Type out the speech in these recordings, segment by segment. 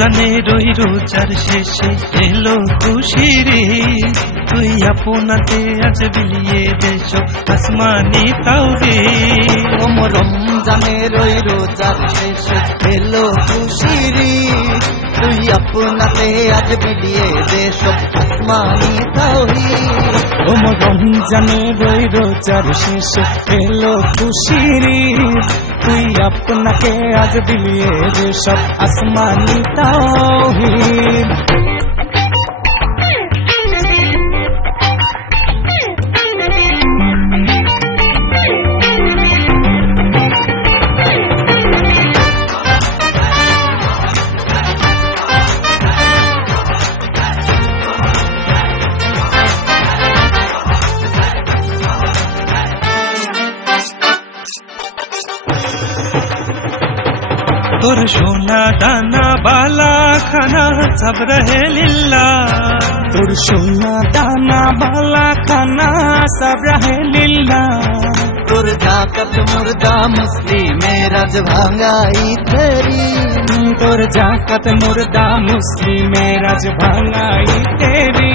রমজানের ওই রোজার শেষে এলো খুশির ঈদ, তুই আপনাতে আজ বিলিয়ে দেশ আসমানি তাওহীদ। রমজানের ওই রোজার শেষে এলো খুশির ঈদ, তুই আপনাতে আজ বিলিয়ে দেশ আসমানি তাওহীদ। রমজানের ওই রোজার শেষে এলো খুশির ঈদ, তুই আপনাকে আজ বিলিয়ে দে সব আসমানি তাওহীদ। তোর সোনা দানা বালা খানা সব রহে লিল্লাহ, তোর সোনা দানা বালা খানা সব রহে লিল্লাহ। তোর জাকাত মুর্দা মুসলিমের আজ ভাঙাই তেরি, তোর জাকাত মুর্দা মুসলিমের আজ ভাঙাই তেরি।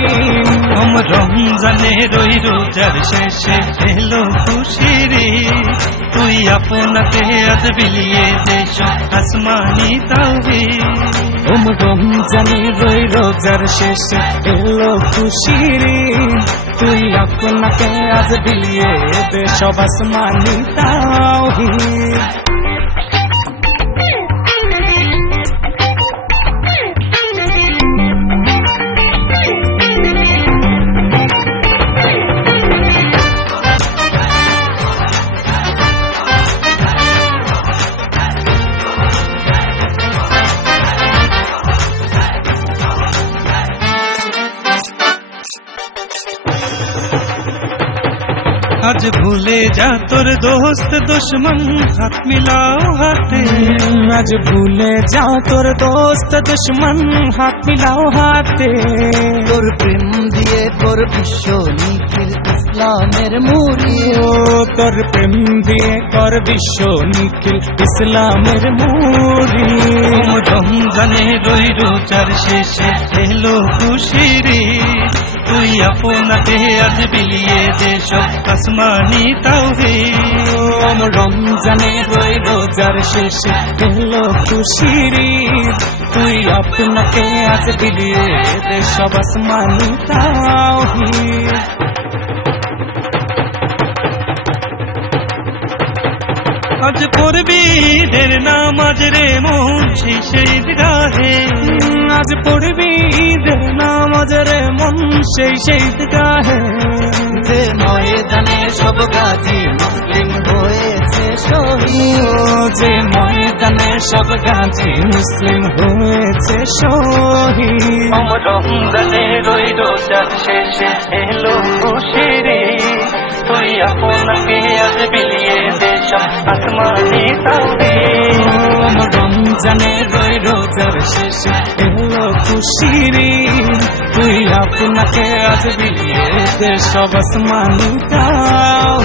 রমজানের ওই রোজার শেষে এলো খুশির ঈদ, তুই আপনাতে আজ বিলিয়ে দেশ আসমানি তাওহীদ। রমজানের ওই রোজার শেষে এলো খুশির ঈদ, তুই আপনাকে আজ বিলিয়ে দে সব আসমানি তাওহীদ। আজ ভুলে যা তোর দোস্ত দুশ্মন, হাত মিলাও হাতে। আজ ভুলে যাও তোর দোস্ত দুশ্মন, হাত মিলাও হাতে। তোর প্রেম দিয়ে তোর বিশ্ব নিখিল ইসলামের মুড়ি, ও তোর প্রেম দিয়ে কর বিশ্ব নিখিল ইসলামের মুড়ি। রমজানের ওই রোজার শেষে এলো খুশির ঈদ, তুই আপনাতে আজ বিলিয়ে দেশ আসমানি তাওহীদ। রমজানের ওই রোজার শেষে এলো খুশির ঈদ, তুই আপনাকে আজ বিলিয়ে দে সব আসমানি তাওহীদ। আজ পড়বি ঈদের নামাজ রে মন সেই ঈদগাহে, আজ পড়বি ঈদের নামাজ রে মন সেই ঈদগাহে। যে ময়দানে সব গাজী মুসলিম হয়েছে শহীদ, যে ময়দানে সব গাজী মুসলিম হয়েছে শহীদ। রমজানের ওই রোজার শেষে এলো খুশির ঈদ, তুই আপনাকে আজ বিলিয়ে দেশ আসমানি তাওহীদ। রমজানের ওই রোজার শেষে এলো খুশির ঈদ, তুই আপনাকে আজ বিলিয়ে দে সব আসমানি তাওহীদ।